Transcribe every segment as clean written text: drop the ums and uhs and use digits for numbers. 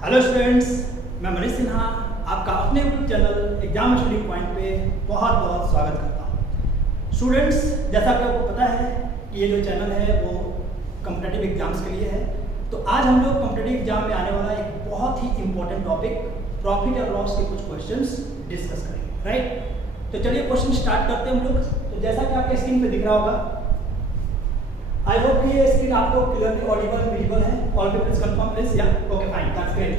Hello students, मैं मनीष सिन्हा आपका अपने YouTube channel exam study point पे बहुत बहुत स्वागत करता हूँ। स्टूडेंट्स, जैसा कि आपको पता है कि ये जो चैनल है वो कॉम्पिटिटिव एग्जाम्स के लिए है। तो आज हम लोग कॉम्पिटिटिव एग्जाम में आने वाला एक बहुत ही इंपॉर्टेंट टॉपिक प्रॉफिट और लॉस के कुछ क्वेश्चंस डिस्कस करेंगे, राइट। तो चलिए क्वेश्चन स्टार्ट करते हैं हम लोग। तो जैसा कि आपके स्क्रीन पे दिख रहा होगा, आई होप कि ये स्क्रीन आपको क्लियरली ऑडिबल विजिबल है। ऑल पीपल कंफर्म प्लीज, या ओके फाइन, दैट्स ग्रेट।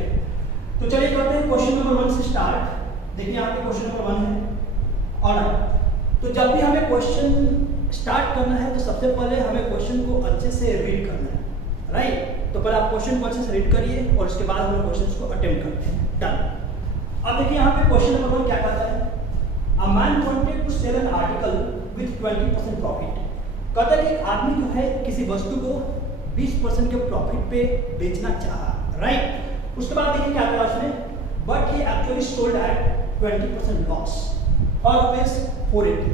तो चलिए करते हैं क्वेश्चन नंबर 1 से स्टार्ट। देखिए यहाँ पे क्वेश्चन नंबर 1 है। ऑलराइट, तो जब भी हमें क्वेश्चन स्टार्ट करना है तो सबसे पहले हमें क्वेश्चन को अच्छे से रीड करना है, राइट। तो पहले आप क्वेश्चन को अच्छे से रीड करिए और उसके बाद हम लोग क्वेश्चन को अटेम्प्ट करते हैं। डन। अब देखिए यहाँ पे क्वेश्चन नंबर 1 क्या कहता है, a man wanted to sell an article with 20% profit. कहता है कि एक आदमी जो है किसी वस्तु को 20% के प्रॉफिट पे बेचना चाहा, राइट। उसके बाद देखिए क्या कहा उसने, but he actually sold at 20% loss और रुपीज 480।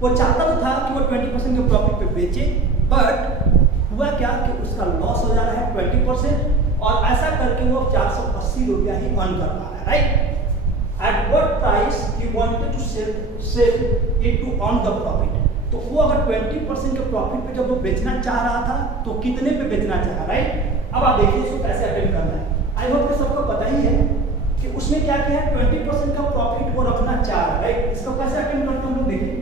वो चाहता तो था कि वो 20% के प्रॉफिट पे बेचे, बट हुआ क्या कि उसका लॉस हो जा रहा है 20% और ऐसा करके वो 480 रुपया ही अर्न कर रहा है, right. At what price he wanted to sell it to earn the profit. तो वो अगर 20% के प्रॉफिट पे जब वो बेचना चाह रहा था तो कितने पे बेचना चाहा, राइट। अब आप देखिए इसको कैसे अटेम्प्ट करना है। आई होप कि सबको पता ही है कि उसने क्या किया है, 20% का प्रॉफिट वो रखना चाह रहा है, राइट। इसको कैसे अटेम्प्ट करते हैं हम लोग, देखिए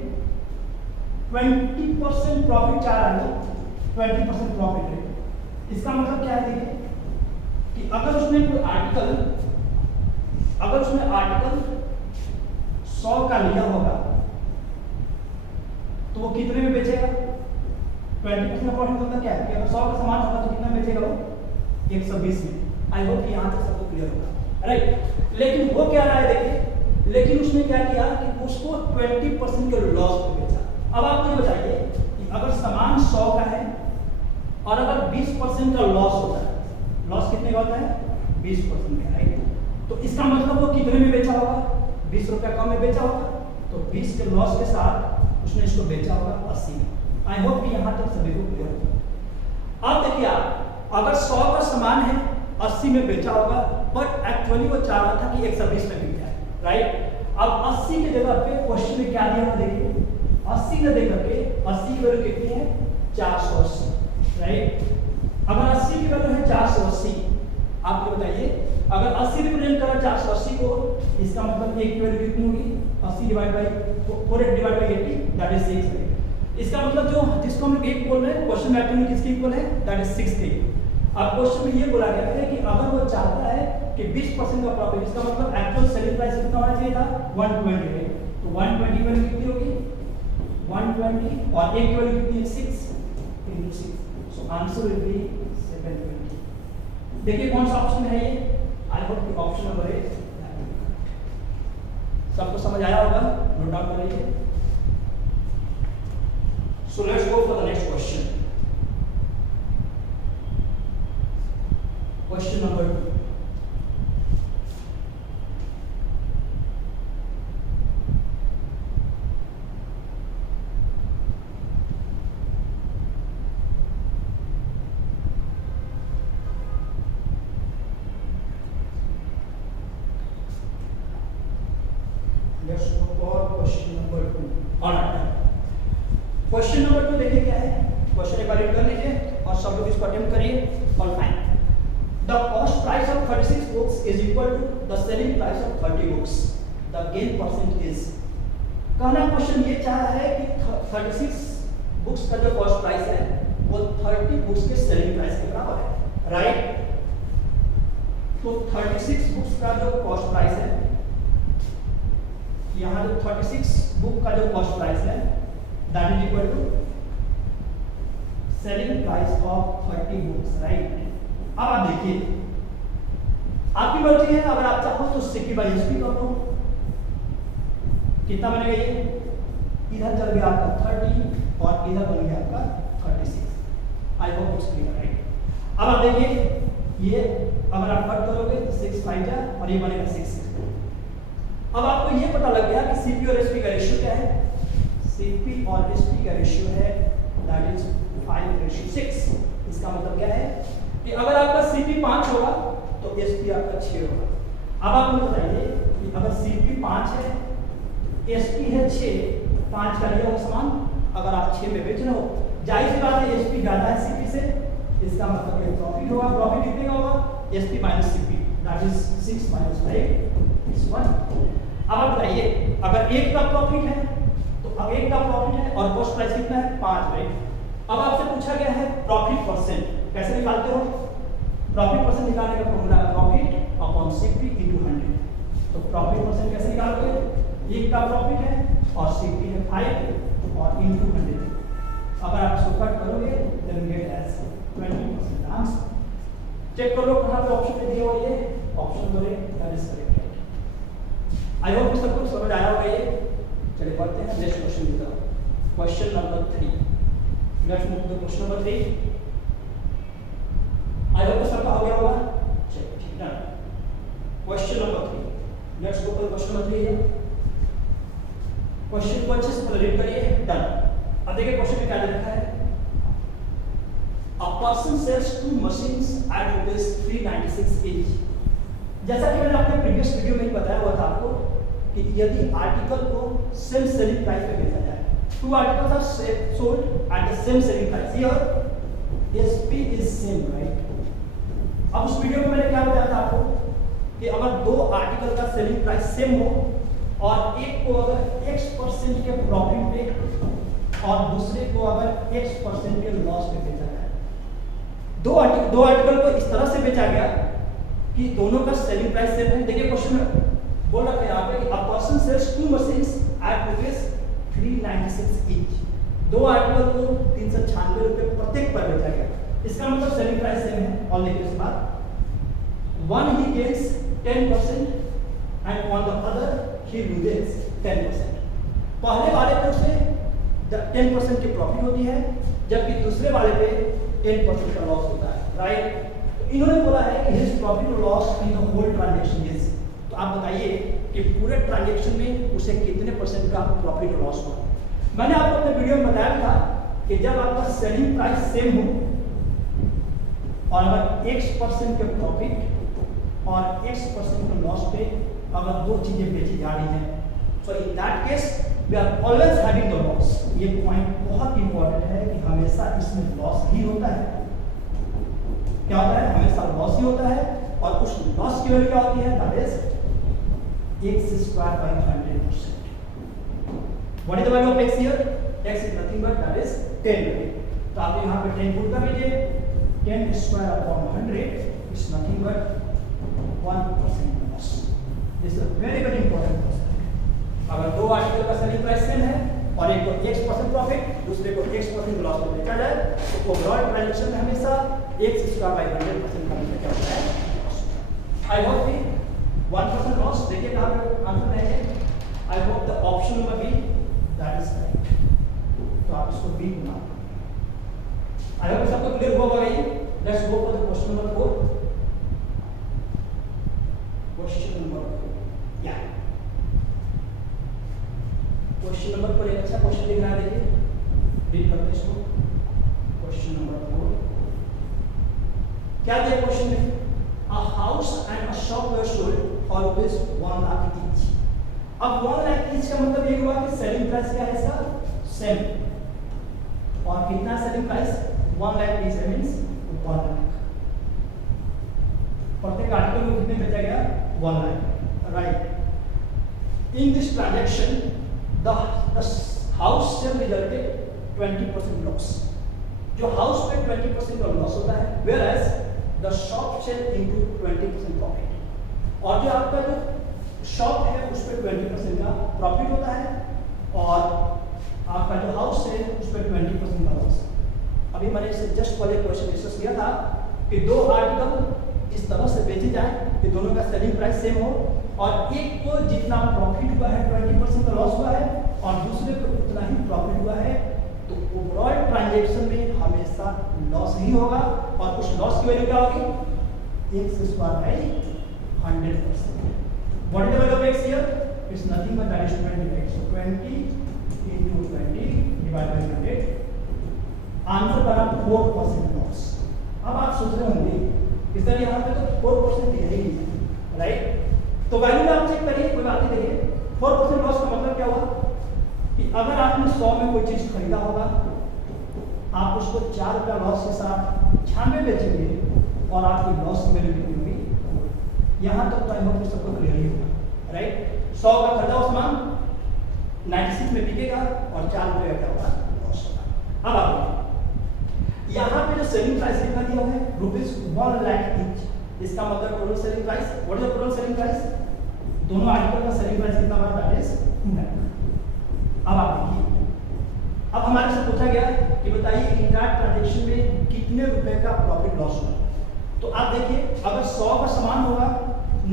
20% प्रॉफिट चाह रहा है, 20% प्रॉफिट है। इसका मतलब क्या है, देखिए कि अगर उसने कोई आर्टिकल 100 का लिया होगा तो वो कितने में बेचेगा, 20% प्रॉफिट मतलब क्या है कि अगर 100 का सामान होगा तो कितना बेचेगा वो, 120 में। आई होप कि यहाँ तक सबको क्लियर होगा, राइट। लेकिन वो क्या रहा है, देखिए, लेकिन उसने क्या किया कि उसको 20% के लॉस पे बेचा। अब आप ये बताइए कि अगर सामान 100 का है और अगर 20% का लॉस होता है, लॉस कितने का होता है, 20% का, राइट। तो इसका मतलब वो कितने में बेचा होगा, 20 रुपया कम में बेचा होगा। तो 20 के लॉस के साथ उसने इसको बेचा होगा 80 में। आई होप कि यहाँ तक सभी को क्लियर होगा। अब देखिए आप, अगर 100 का सामान है 80 में बेचा होगा, बट एक्चुअली वो चाह रहा था कि 120 में बिक जाए, राइट। अब 80 की जगह पे क्वेश्चन में क्या दिया है, देखिए 80 का देकर के 80 की वैल्यू कितनी है, 480, राइट। अगर 80 की वैल्यू है 480, आप ये बताइए अगर 80 रिप्रेजेंट करा 480 को, इसका मतलब एक की वैल्यू कितनी होगी, 80 डिवाइड बाय 80 दैट इज 6। इसका मतलब जो जिसको हम लोग 1 बोल रहे हैं, क्वेश्चन में एक्चुअली किसके इक्वल है, दैट इज 6 के। अब क्वेश्चन में ये बोला गया है कि अगर वो चाहता है कि 20% का प्रॉफिट, इसका मतलब एक्चुअल सेलिंग प्राइस कितना होना चाहिए था, 120 है। तो 120 वैल्यू कितनी होगी, 120 और एक की वैल्यू कितनी है, 6 × 6। So answer will be 720। देखिए कौन सा ऑप्शन है ये, आई होप कि ऑप्शन नंबर 1 सबको समझ आया होगा, नोट डाउन कर लीजिए। So let's go for the next question. Question number 2। Let's go for question number 2। Alright, question number 2 देखिए क्या है। क्वेश्चन एक बार रीड कर लीजिए और सब लोग इसको अटेम्प्ट करिए। All fine. The cost price of 36 books is equal to the selling price of 30 books. The gain percent is. कहना क्वेश्चन ये चाह रहा है कि 36 बुक्स का जो कॉस्ट प्राइस है वो 30 बुक्स के सेलिंग प्राइस के बराबर है, राइट। तो 36 बुक्स का जो कॉस्ट प्राइस है, यहाँ जो 36 बुक का जो कॉस्ट प्राइस है that is equal to selling price of 30 books, right. अब आप देखिए, आपकी मर्जी है, अगर आप चाहो तो CP/SP कर दो। कितना बनेगा ये, इधर चल गया आपका 30 और इधर बन गया आपका 36। आई होप इट्स क्लियर, राइट। अब आप देखिए ये अगर आप कट करोगे तो 6 5 जा और ये बनेगा 6 6। अब आपको ये पता लग गया कि CP और SP का रेशियो क्या है। CP और SP का रेशियो है दैट इज 5:6। इसका मतलब क्या है कि अगर आपका CP 5 होगा तो SP आपका 6 होगा। अब आप मुझे बताइए कि अगर CP 5 है, SP है 6, 5 का लिया हुआ सामान अगर आप 6 में बेच रहे हो, जाहिर सी बात है SP ज़्यादा है CP से, इसका मतलब ये प्रॉफिट होगा। प्रॉफिट कितने का होगा? SP minus CP, that is 6 minus 5 is 1। अब आप बताइए अगर 1 का प्रॉफिट है तो अब 1 का प्रॉफिट है और कॉस्ट प्राइस कितना है? 5, राइट। अब आपसे पूछा गया है प्रॉफिट परसेंट, कैसे निकालते हो? प्रॉफिट परसेंट निकालने का फॉर्मूला है प्रॉफिट अपॉन CP इनटू 100। तो प्रॉफिट परसेंट कैसे निकालोगे? 1 का प्रॉफिट है और CP है 5 और इनटू 100। अगर आप इसको कट करोगे then get as 20% answer. Check कर लो कहां पे ऑप्शन में दिया हुआ ये ऑप्शन बोले that is correct. I hope सबको समझ आया होगा ये। चलिए पढ़ते हैं नेक्स्ट क्वेश्चन की तरफ। Question number 3, let's move to question number 3। I hope सबका हो गया होगा। चलिए ठीक है, question number 3, let's go for question number 3 है। क्वेश्चन को अच्छे से रीड करिए। डन। अब देखिए क्वेश्चन में क्या दे रखा है। A person sells 2 machines at ₹396 each। जैसा कि मैंने अपने प्रीवियस वीडियो में बताया हुआ था आपको कि यदि आर्टिकल को सेम सेलिंग प्राइस पे बेचा जाए, 2 articles are sold at the same selling price, here SP is same, right. अब उस वीडियो में मैंने क्या बताया था आपको कि अगर 2 आर्टिकल का सेलिंग प्राइस सेम हो और एक को अगर X% के प्रॉफिट पे और दूसरे को अगर X% के लॉस पे बेचा जाए, दो आर्टिकल को इस तरह से बेचा गया कि दोनों का सेलिंग प्राइस सेम है। देखिए क्वेश्चन में बोल रखा है यहाँ पे कि a person sells 2 machines at ₹396 each. 2 article को 396 रुपए प्रत्येक पर बेचा गया, इसका मतलब सेलिंग प्राइस सेम है। और लिखिए इसके बाद one he gains 10% and on the other he loses 10%। पहले वाले पे उसे 10% की प्रॉफिट होती है जबकि दूसरे वाले पे 10% का लॉस होता है, राइट। तो इन्होंने बोला है कि हिज प्रॉफिट और loss in the whole transaction is. तो आप बताइए कि पूरे ट्रांजैक्शन में उसे कितने % का प्रॉफिट और लॉस हुआ। मैंने आपको अपने वीडियो में बताया था कि जब आपका सेलिंग प्राइस सेम हो और अगर X% के प्रॉफिट और X% के लॉस पे अगर 2 चीजें बेची जा रही हैं, so in that case we are always having the loss. ये पॉइंट बहुत इंपॉर्टेंट है कि हमेशा इसमें लॉस ही होता है। क्या होता है? हमेशा लॉस ही होता है। और उस लॉस की वैल्यू क्या होती है? That is X² by 100%। What is the value of X here? X is nothing but that is 10। तो आप यहां पे 10 पुट कर लीजिए। 10² upon 100 is nothing but 1% loss। This is very very important question. अगर 2 आर्टिकल का सेलिंग प्राइस सेम है और एक को X% प्रॉफिट दूसरे को X% लॉस में बेचा जाए तो ओवरऑल ट्रांजैक्शन में हमेशा X² by 100% का मतलब क्या होता है? आई होप कि 1% लॉस। देखिए कहां पे आंसर रहेंगे। I hope the option number B that is correct. तो आप इसको बी को मार्क करें। आई होप सबको क्लियर हुआ होगा ये। Let's go for the question number 4। Question number 4 या क्वेश्चन नंबर 4 एक अच्छा क्वेश्चन दिख रहा है। देखिए रीड करते हैं इसको। क्वेश्चन नंबर 4 क्या दिया क्वेश्चन में? A house and a shop were sold for ₹1 lakh each। अब 1 लाख each का मतलब ये हुआ कि सेलिंग प्राइस क्या है इसका? सेम। और कितना selling price? 1 lakh each means 1 lakh. प्रत्येक आर्टिकल को कितने बेचा गया? 1 lakh, right. In this transaction the house sale resulted 20% loss. जो हाउस पे 20% का लॉस होता है, whereas the shop sale into 20% profit. और जो आपका जो शॉप है उस पर 20% का प्रॉफिट होता है और आपका जो हाउस है उस पर 20% का लॉस। अभी मैंने इससे जस्ट पहले क्वेश्चन डिस्कस किया था कि 2 आर्टिकल इस तरह से बेचे जाए कि दोनों का सेलिंग प्राइस सेम हो और एक को जितना प्रॉफिट हुआ है 20% का लॉस हुआ है और दूसरे को उतना ही प्रॉफिट हुआ है, तो ओवरऑल ट्रांजैक्शन में हमेशा लॉस ही होगा। और उस लॉस की वैल्यू क्या होगी? X² by 100%। What is the value of X here? It's nothing but that is 20, so 20 into 20 divided by 100। Answer बना 4% लॉस। अब आप सोच रहे होंगे इस तरह यहाँ पे तो 4% दिया ही नहीं है, राइट। तो वैल्यू में आप चेक करिए, कोई बात नहीं करिए। 4% लॉस का मतलब क्या हुआ कि अगर आपने 100 में कोई चीज खरीदा होगा, आप उसको 4 रुपया लॉस के साथ 96 बेचेंगे और आपकी लॉस की वैल्यू कितनी होगी। यहाँ तक तो आई होप सबको क्लियर ही होगा, राइट। 100 का खरीदा हुआ सामान 96 में बिकेगा और 4 रुपये का क्या होगा, लॉस होगा। अब आप यहाँ पे जो सेलिंग प्राइस लिखा दिया है ₹1 लाख ईच, इसका मतलब total selling price, what is the total selling price, दोनों आर्टिकल का सेलिंग प्राइस कितना बना, दैट इज 2 लाख। अब आप देखिए, अब हमारे से पूछा गया कि बताइए इंटायर ट्रांजैक्शन में कितने रुपए का प्रॉफिट लॉस हुआ। तो आप देखिए, अगर 100 का सामान होगा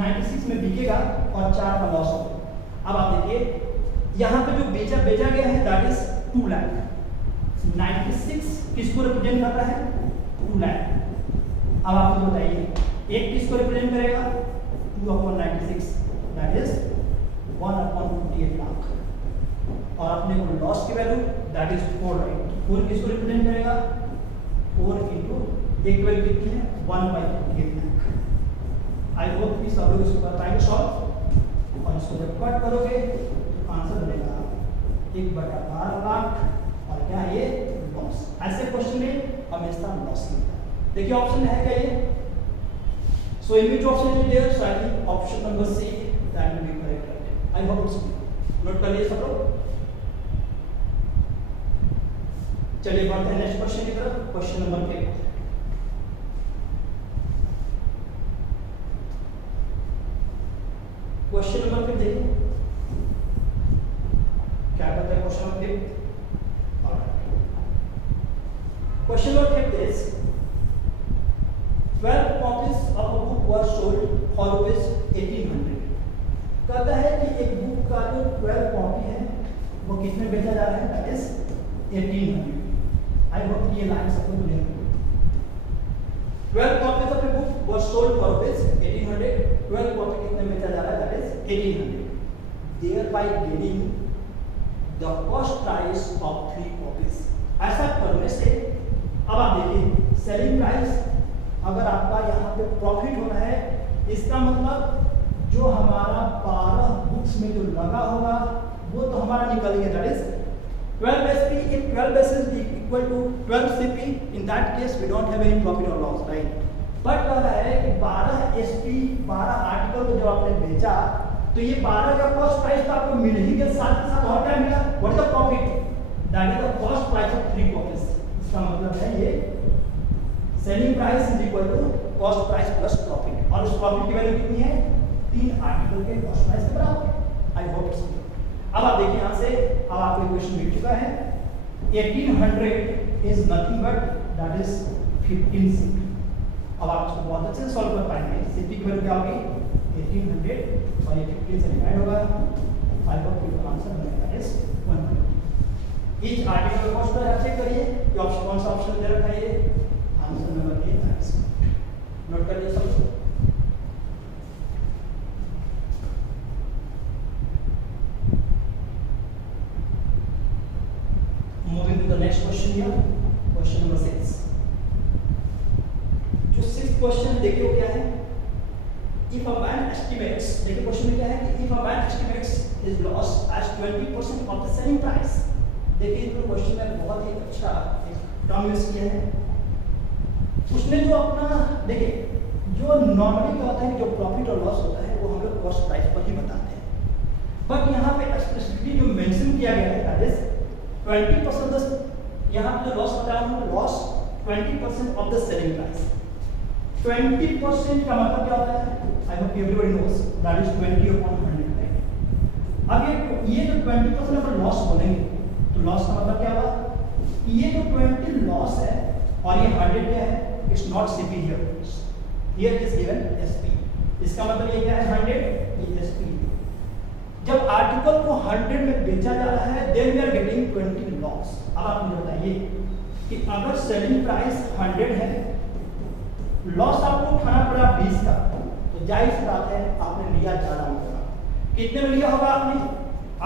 96 में बिकेगा और 4 का लॉस होगा। अब आप देखिए यहाँ पे जो बेचा गया है दैट इज 2 लाख। 96 किसको रिप्रेजेंट कर रहा है, 2 लाख। अब आप मुझे बताइए एक किसको रिप्रेजेंट करेगा, 2/96 दैट इज 1/58 लाख। और अपने को लॉस की वैल्यू दैट इज 4, राइट। 4 किसको रिप्रेजेंट करेगा, 4 इंटू एक वैल्यू कितनी है, 1/58 लाख। आई होप कि सब लोग इसको कर पाएंगे सॉल्व, और इसको जब कट करोगे तो आंसर बनेगा 1/12 लाख। और क्या है ये, लॉस। ऐसे क्वेश्चन में हमेशा लॉस ही होता है। देखिए ऑप्शन में है क्या ये, so in which option is there, so I think option number C that will be correct. I hope it's note कर लिए सब लोग। चलिए बढ़ते हैं नेक्स्ट क्वेश्चन की तरफ, क्वेश्चन नंबर 8। क्वेश्चन नंबर 8 देखिए क्या कहता है question number 8। Question number 8 is 12 copies of a book were sold for ₹1800। कहता है कि एक बुक का जो 12 कॉपी है वो कितने बेचा जा रहा है, दैट इज 1800। आई होप ये लाइन सबको क्लियर है। 12 copies of a book were sold for ₹1800। 12 copy कितने बेचा जा रहा है, that is 1800, thereby gaining the cost price of 3 copies। ऐसा करने से अब आप देखिए सेलिंग प्राइस, अगर आपका यहाँ पे प्रॉफिट होना है, इसका मतलब जो हमारा 12 बुक्स में जो लगा होगा वो तो हमारा निकल गया, that is 12 SP। if 12 SP is equal to 12 CP, in that case we don't have any profit or loss, right। But कह रहा है कि 12 SP 12 आर्टिकल को जब आपने बेचा तो ये 12 का कॉस्ट प्राइस तो आपको मिल ही गया, साथ के साथ और क्या मिला, what is the profit, that is the cost price of 3 copies. इसका मतलब है ये selling price is equal to cost price plus profit, और उस प्रॉफिट की वैल्यू कितनी है, 3 आर्टिकल के कॉस्ट प्राइस के बराबर। आई होप इट्स क्लियर। अब आप देखिए यहाँ से, अब आपको क्वेश्चन मिल चुका है, 1800 is nothing but that is 15 CP। अब आप इसको बहुत अच्छे से सॉल्व कर पाएंगे। CP की वैल्यू क्या होगी, 1800 और ये 15 से डिवाइड होगा। आई होप योर आंसर बनेगा इज 120। इच आर्टिकल का कॉस्ट प्राइस चेक करिए कि ऑप्शन कौन सा ऑप्शन दे रखा है, ये answer number A that is note कर लिए सब। Moving to the next question here, question number 6। जो 6th क्वेश्चन देखिए वो क्या है, इफ अ मैन एस्टिमेट्स, देखिए क्वेश्चन में क्या है कि if a man estimates his loss as 20% of the selling price. देखिए जो क्वेश्चन में बहुत ही अच्छा एक टर्म यूज किया है, उसने जो अपना, देखिए जो नॉर्मली क्या होता है कि जो प्रॉफिट और लॉस होता है वो हम लोग कॉस्ट प्राइस पर ही बताते हैं, बट यहाँ पे एक्सप्लिसिटली जो मेंशन किया गया है दैट इज 20%। यहाँ पे जो लॉस बताया हूँ, loss 20% of the selling price. 20% का मतलब क्या होता है, I hope everybody knows that is 20/100, right. अब ये जो 20% अगर लॉस बोलेंगे तो लॉस का मतलब क्या होगा, ये जो 20 लॉस है और ये 100 क्या है, it's not CP here is given SP। इसका मतलब ये क्या है, 100, ये SP। जब आर्टिकल को 100 में बेचा जा रहा है then we are getting 20 loss. अब आप मुझे बताइए कि अगर सेलिंग प्राइस 100 है, लॉस आपको उठाना पड़ा 20 का, तो जाहिर सी बात है आपने लिया ज़्यादा होगा। कितने में लिया होगा आपने,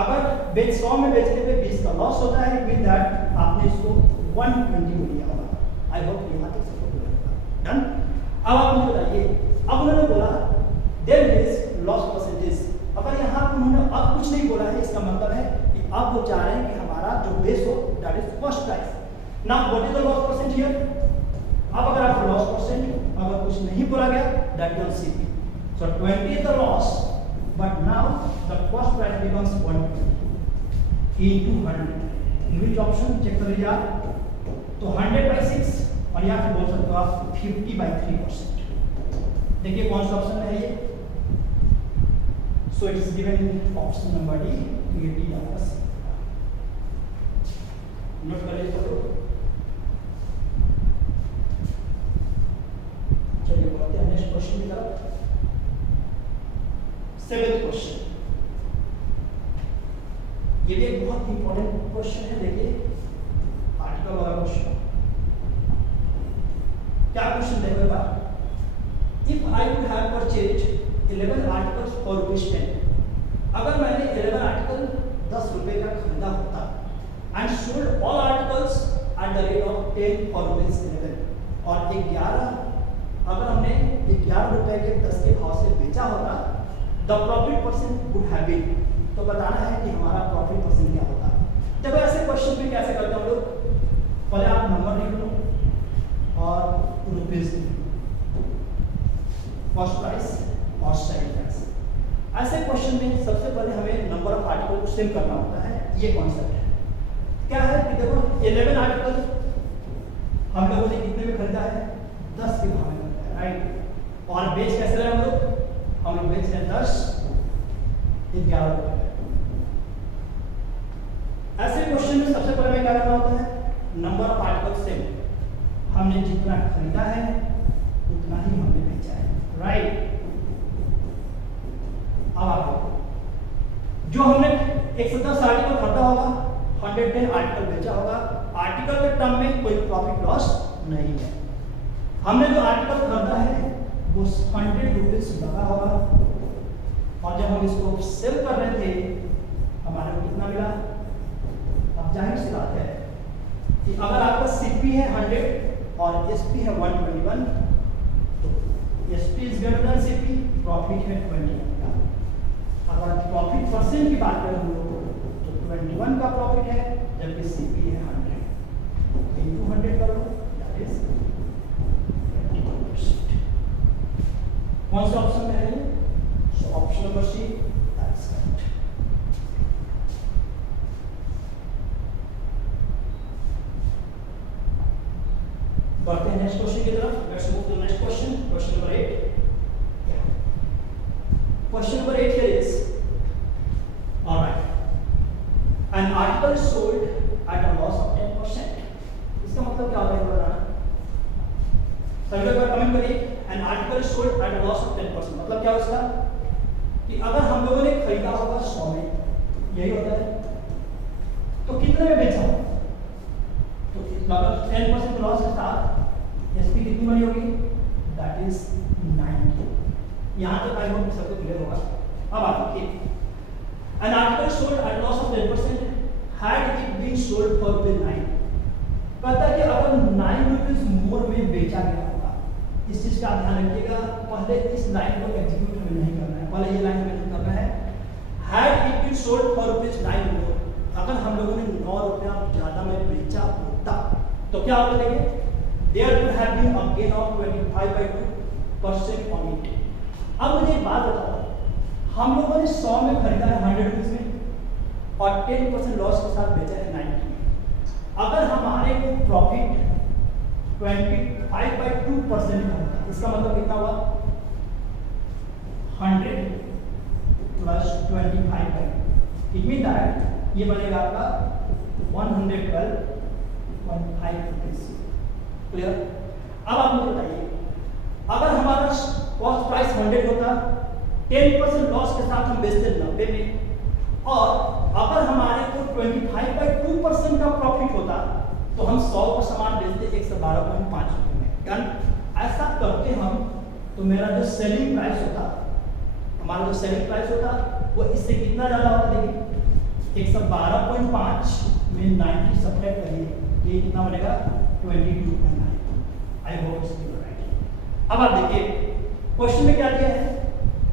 अगर 100 में बेचने पे 20 का लॉस होता है, विद दैट आपने इसको 120 में लिया होगा। आई होप यहाँ तक सबको क्लियर होगा। डन। अब आप मुझे बताइए, अब उन्होंने बोला देयर इज लॉस परसेंटेज। अगर यहाँ पर उन्होंने अब कुछ नहीं बोला है, इसका मतलब है कि अब वो चाह रहे हैं कि हमारा जो बेस हो that is cost price. Now what is the loss percent here? अब अगर आप लॉस परसेंट अगर कुछ नहीं बोला गया that is on CP. So 20 is the loss, but now the cost price becomes 120 into 100। In which option check कर लीजिए आप, तो 100/6 और यहाँ पे बोल सकते हो आप 50/3%। देखिए कौन सा ऑप्शन है ये, so it is given option number D, ये डी आपका सी। नोट कर लीजिए तो चलिए बढ़ते हैं नेक्स्ट क्वेश्चन की तरफ। 7th क्वेश्चन, ये भी एक बहुत इंपॉर्टेंट क्वेश्चन है। देखिए आर्टिकल वाला क्वेश्चन, क्या क्वेश्चन देखो एक बार, if I would have purchased 11 articles for ₹10, अगर मैंने 11 आर्टिकल 10 रुपए का खरीदा होता and sold all articles at the rate of 10 for ₹11, और 11 अगर हमने 11 रुपए के 10 के भाव से बेचा होता, the profit percent would have been, तो बताना है कि हमारा प्रॉफिट परसेंट क्या होता है। जब ऐसे क्वेश्चन में कैसे करते हैं हम लोग, पहले आप नंबर लिख लो और रुपीज, कॉस्ट प्राइस और सेलिंग प्राइस। ऐसे क्वेश्चन में सबसे पहले हमें नंबर ऑफ आर्टिकल को सेम करना होता है, ये कॉन्सेप्ट है। क्या है कि देखो 11 आर्टिकल हम लोगों ने कितने में खरीदा है, 10 के भाव में खरीदा है, राइट। और बेच कैसे रहे हम लोग बेच रहे हैं 10 11 रुपए में। ऐसे क्वेश्चन में सबसे पहले हमें क्या करना होता है, नंबर ऑफ आर्टिकल सेम, हमने जितना खरीदा है उतना ही हमने बेचा है, राइट। अब आप जो हमने 110 आर्टिकल खरीदा होगा, 110 आर्टिकल बेचा होगा, आर्टिकल के टर्म में कोई प्रॉफिट लॉस नहीं है। हमने जो आर्टिकल खरीदा है वो 100 रुपीज लगा होगा, और जब हम इसको सेल कर रहे थे हमारे को कितना मिला। अब जाहिर सी बात है कि अगर आपका सीपी है 100 और एसपी है 121, तो SP is greater than CP, profit है 21 का। अगर प्रॉफिट परसेंट की बात करें हम लोग तो 21 का प्रॉफिट है, जबकि सीपी है 100 into 100 कर लो, दैट इज 22%। कौन सा ऑप्शन में है ये? So option number C, that is correct. बढ़ते हैं नेक्स्ट क्वेश्चन की तरफ। Let's move to next question, question number 8। Question number 8 here is, all right, an article is sold at a loss of 10%। इसका मतलब क्या होगा ये बताना। सभी लोग कमेंट करिए, an article is sold at a loss of 10%, मतलब क्या होगा कि अगर हम लोगों ने खरीदा होगा 100 में, यही होता है, तो कितने में बेचा होगा, तो अगर 10% लॉस के साथ एसपी कितनी बनी होगी, दैट इज 90। यहाँ तक आई होप सबको क्लियर होगा। अब आप देखिए, an article sold at loss of 10% had it been sold for ₹9, कहता है कि अगर 9 रुपीज मोर में बेचा गया होगा। इस चीज का आप ध्यान रखिएगा, पहले इस लाइन को एग्जीक्यूट हमें नहीं करना है, पहले ये लाइन हमें करना है, had it been sold for ₹9 more, अगर हम लोगों ने 9 रुपया ज्यादा में बेचा होता तो क्या होगा, देखिए there would have been a gain of 25/2% on it। अब मुझे एक बात बताओ, हम लोगों ने 100 में खरीदा है 100 रुपीज में और 10% लॉस के साथ बेचा है 90 में। अगर हमारे को प्रॉफिट 25/2% का होता, इसका मतलब कितना हुआ, 100 प्लस 25/2, इट मीन दैट ये बनेगा आपका 112.5 रुपीज। क्लियर। अब आप मुझे बताइए, अगर हमारा कॉस्ट प्राइस 100 होता, 10% लॉस के साथ हम बेचते 90 में, और अगर हमारे को 25/2% का प्रॉफिट होता तो हम 100 का सामान बेचते 112.5 रुपए में। डन। ऐसा करते हम तो मेरा जो सेलिंग प्राइस होता, हमारा जो सेलिंग प्राइस होता वो इससे कितना ज़्यादा होता, देखिए 112.5 में 90 सब्ट्रैक्ट करिए, ये कितना बनेगा 22.9। आई होप इट्स क्लियर, राइट। अब आप देखिए क्वेश्चन में क्या दिया है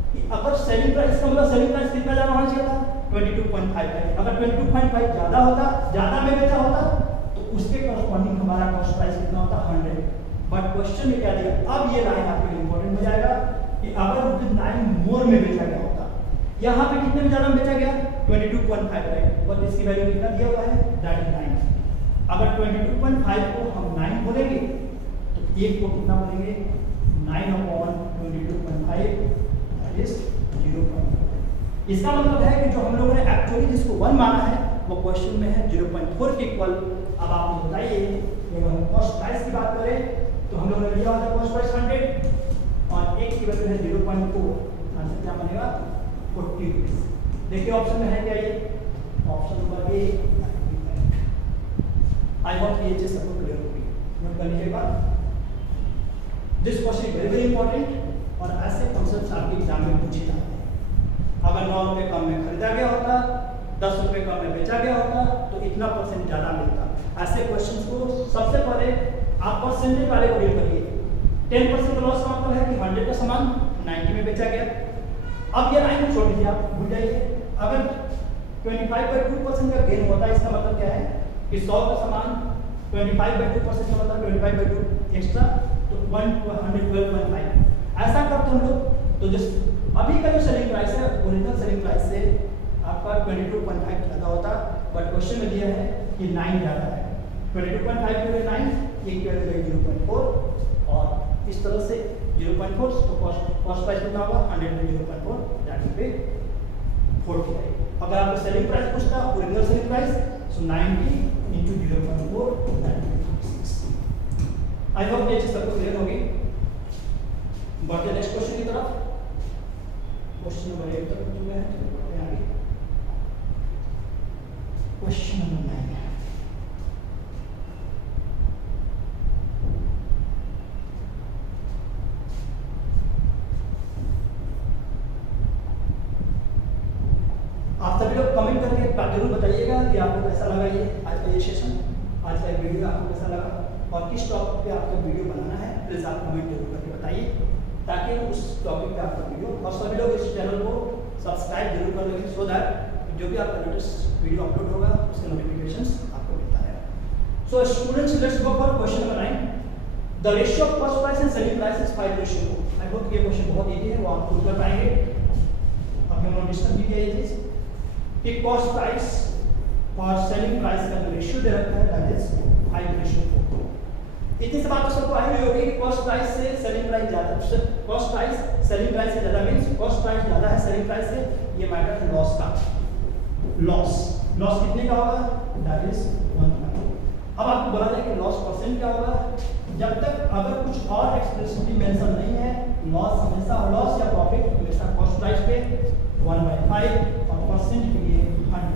कि अगर सेलिंग प्राइस का मतलब सेलिंग प्राइस कितना ज़्यादा होना चाहिए था 22.55। अगर 22.5 ज़्यादा होता, ज़्यादा में बेचा होता तो उसके करस्पॉन्डिंग हमारा कॉस्ट प्राइस कितना होता 100। बट क्वेश्चन में क्या दिया, अब ये लाइन आपके लिए इंपॉर्टेंट हो जाएगा कि अगर ₹9 मोर में बेचा गया होता, यहाँ पे कितने में ज़्यादा बेचा गया 22.5 राइट, बट इसकी वैल्यू कितना दिया हुआ है दैट इज 9। अगर 22.5 को हम 9 बोलेंगे तो एक को कितना बोलेंगे 9/22.5 दैट इज 0.4। इसका मतलब है कि जो हम लोगों ने एक्चुअली जिसको 1 माना है वो क्वेश्चन में है 0.4 के इक्वल। अब आप मुझे बताइए अगर हम कॉस्ट प्राइस की बात करें तो हम लोगों ने लिया होता कॉस्ट प्राइस 100 और एक की वैल्यू है 0.4, आंसर क्या बनेगा 40 रुपीज। देखिए ऑप्शन में है क्या, ये option number A. I hope ये चीज सबको क्लियर होगी। नोट कर लीजिएगा, this question very very important और ऐसे कॉन्सेप्ट्स आपके एग्जाम में पूछे जाते हैं। अगर 9 रुपये कम में खरीदा गया होता, 10 रुपये कम में बेचा गया होता तो इतना परसेंट ज़्यादा मिलता। ऐसे क्वेश्चंस को सबसे पहले आप परसेंटेज वाले को डील करिए। 10% लॉस का मतलब है कि 100 का सामान 90 में बेचा गया। अब ये लाइन छोड़ दीजिए, आप भूल जाइए। अगर 25/2% का गेन होता है, इसका मतलब क्या है कि 100 का सामान 25/2% का मतलब 25/2 एक्स्ट्रा तो 112.5। ऐसा करते हम लोग तो जिस अभी का जो सेलिंग प्राइस है ओरिजिनल सेलिंग प्राइस से आपका 22.5 ज़्यादा होता, बट क्वेश्चन में दिया है कि 9 ज़्यादा है। 22.5 की वजह 9, एक की वजह 0.4 और इस तरह से 0.4 तो कॉस्ट प्राइस कितना होगा 100 में 0.4 दैट विल बी 40। अगर आपको सेलिंग प्राइस पूछता original selling price so 90 into 0.4 that will B 6। I hope ये चीज सबको क्लियर होगी। बढ़ते नेक्स्ट क्वेश्चन की तरफ। क्वेश्चन नंबर 8 तक पहुंच गए हैं, बढ़ते हैं आगे। क्वेश्चन नंबर 9 आप सभी लोग कमेंट करके एक बात जरूर बताइएगा कि आपको कैसा लगा ये आज का ये सेशन, आज का वीडियो आपको कैसा लगा और किस टॉपिक पे आपको वीडियो बनाना है। प्लीज़ आप कमेंट जरूर करके बताइए ताकि उस टॉपिक पे आपका वीडियो, और सभी लोग इस चैनल को सब्सक्राइब जरूर कर लेंगे सो दैट जो भी आपका लेटेस्ट वीडियो अपलोड होगा उसके नोटिफिकेशंस आपको मिलता है। So students let's go for question number 9। The ratio of cost price and selling price is 5:4। I hope ये क्वेश्चन बहुत इजी है, वो आप खुद कर पाएंगे। अब हम डिस्कस भी किया ये चीज कि कॉस्ट प्राइस और सेलिंग प्राइस का जो रेशियो दे रखा है दैट इज 5:4। इतनी सी बात तो सबको आई हुई होगी कि कॉस्ट प्राइस से सेलिंग प्राइस ज्यादा, कॉस्ट प्राइस सेलिंग प्राइस से ज्यादा मींस कॉस्ट प्राइस ज्यादा है सेलिंग प्राइस से, ये मैटर है लॉस का। लॉस कितने का होगा दैट इज 1. अब आपको बोला जाए कि लॉस परसेंट क्या होगा, जब तक अगर कुछ और एक्सप्रेसिवली मेंशन नहीं है, लॉस हमेशा लॉस या प्रॉफिट हमेशा कॉस्ट प्राइस पे 1/5 और परसेंट के लिए 100।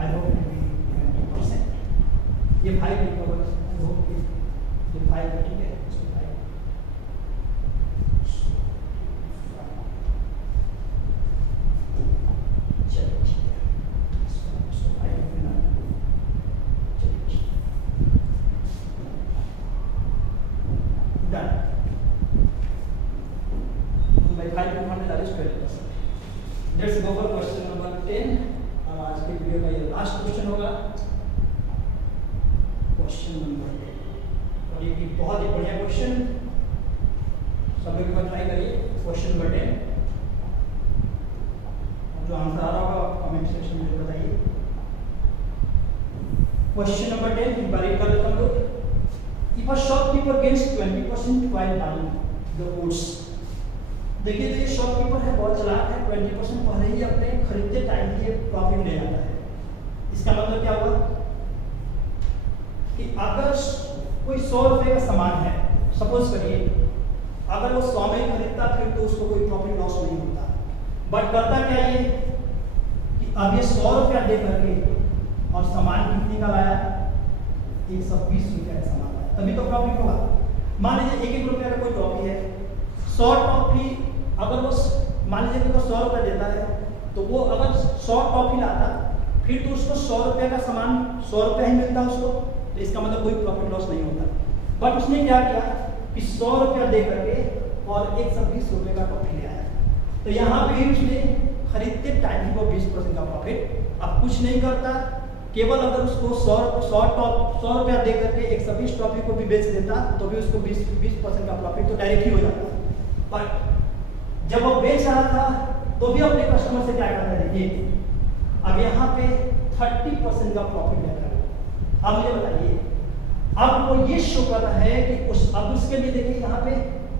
I hope it be 20%। ये 5 लिखा हुआ है, आई होप ये 5 है, ठीक है, इसको 5 चलो ठीक है, इसको 5 लिखना। चलिए done. by 5 to 100 that is 20%. Let's go for question number 10। अब आज के वीडियो का ये लास्ट क्वेश्चन होगा, क्वेश्चन नंबर 10 और ये भी बहुत ही बढ़िया क्वेश्चन, सब लोग एक बार ट्राई करिए। क्वेश्चन नंबर 10 जो आंसर आ रहा होगा कमेंट सेक्शन में बताइए। क्वेश्चन नंबर 10 एक बार कर लेता हूं लोग। If a shopkeeper gains 20% while buying the goods, देखिए ये शॉपकीपर है बहुत चालाक है, 20% पहले ही अपने खरीदते टाइम के प्रॉफिट ले जाता है। इसका मतलब क्या हुआ कि अगर कोई 100 रुपये का सामान है, सपोज करिए अगर वो 100 में खरीदता फिर तो उसको कोई प्रॉफिट लॉस नहीं होता, बट करता क्या ये कि अब ये 100 रुपया दे करके और सामान कितने का लाया 120 रुपये का सामान लाया, तभी तो प्रॉफिट होगा। मान लीजिए 1-1 रुपये का कोई टॉफी है, 100 टॉफी अगर वो मान लीजिए कि 100 रुपये देता है तो वो अगर 100 टॉफी लाता फिर तो उसको 100 रुपये का सामान 100 रुपये ही मिलता उसको, तो इसका मतलब कोई प्रॉफिट लॉस नहीं होता। बट उसने क्या किया कि 100 रुपया दे करके और 120 रुपये का टॉफी ले आया। तो यहाँ पे उसने खरीदते टाइम ही वो 20% का प्रॉफिट। अब कुछ नहीं करता, केवल अगर उसको 100 रुपया दे करके 120 टॉफी को भी बेच देता तो भी उसको 20% का प्रॉफिट तो डायरेक्ट ही हो जाता। बट जब वो बेच रहा था तो भी अपने कस्टमर से क्या करता है, देखिए अब यहाँ पे 30% का प्रॉफिट ले रहा है। अब मुझे बताइए, अब वो ये शो कर रहा है कि अब उसके लिए देखिए यहाँ पे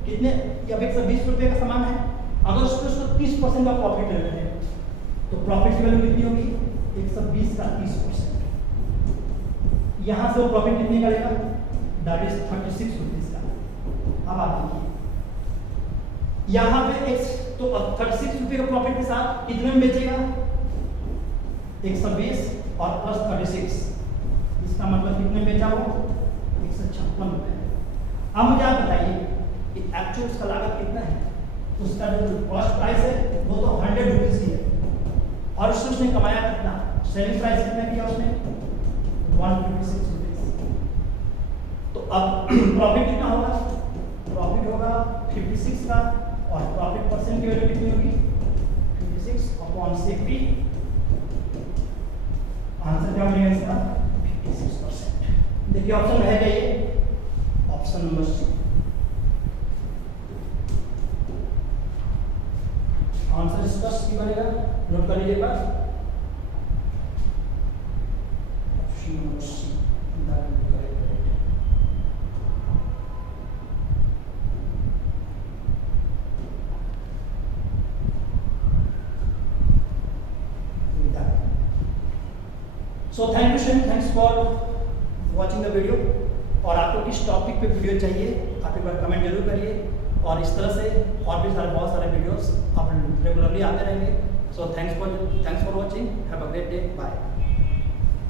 कितने, अब 120 रुपये का सामान है, अगर उसको 30% का प्रॉफिट ले रहे हैं तो प्रॉफिट की वैल्यू कितनी होगी, 120 का 30%। यहाँ से वो प्रॉफिट कितने का लेगा, दैट इज 36 रुपीज का। अब आप देखिए यहाँ पे तो अब 36 रुपये का प्रॉफिट के साथ कितने में बेचेगा, 120 और प्लस 36, इसका मतलब कितने बेचा वो, 156 रुपये। अब मुझे आप बताइए कि एक्चुअल उसका लागत कितना है, उसका जो कॉस्ट प्राइस है वो तो 100 रुपीज की है और उसने कमाया कितना, सेलिंग प्राइस कितना किया उसने, 156 रुपीज। तो अब प्रॉफिट कितना होगा, प्रॉफिट होगा 56 का और प्रॉफिट परसेंट की वैल्यू कितनी होगी, 56/60। आंसर क्या मिलेगा इसका, 56%। देखिए ऑप्शन रहेगा ये, ऑप्शन नंबर सी। आंसर इसका सी बनेगा, नोट कर लीजिएगा, option number C. So thank you friend, thanks for watching the video. और आपको किस टॉपिक पे वीडियो चाहिए आप एक बार कमेंट जरूर करिए, और इस तरह से और भी बहुत सारे वीडियोस आप रेगुलरली आते रहेंगे। So thanks for watching, have a great day, bye.